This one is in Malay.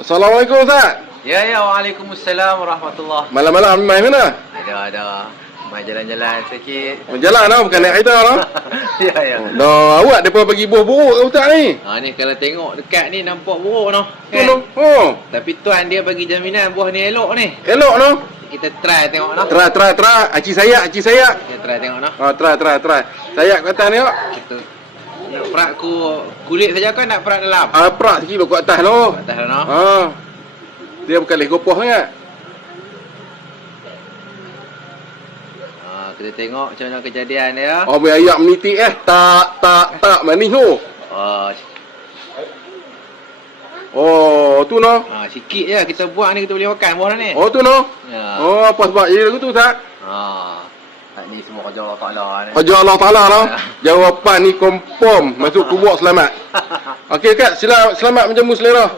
Assalamualaikum Ustaz. Ya, waalaikumsalam warahmatullahi. Malam-malam main mana? Ada. Main jalan-jalan sikit. Jalan lah, bukan naik kereta lah. Ya. Dah, awak depa bagi buah buruk ke Ustaz ni? Ni kalau tengok dekat ni nampak buruk noh. Tu noh. Oh, Tapi tuan dia bagi jaminan buah ni elok ni. elok noh. Kita try tengok noh. Try. Aci saya. Kita try tengok noh. Try. Saya kat atas ni awak. Kita nak perak kulit saja kan nak perak dalam? Perak sikit kat atas noh. Atas dah noh. Dia bukan leh gopoh sangat. Kita tengok macam mana kejadian dia. Biar ayak menitik tak manis tu. Tu noh. Sikit je kita buat ni kita boleh makan buah ni. Tu noh. Ya. Apa sebab jadi lagu tu Ustaz? Ni semua kerja Allah Ta'ala ni. Kerja Allah Ta'ala lah. Jawapan ni confirm masuk kubur selamat. Okey Kak, selamat menjamu selera.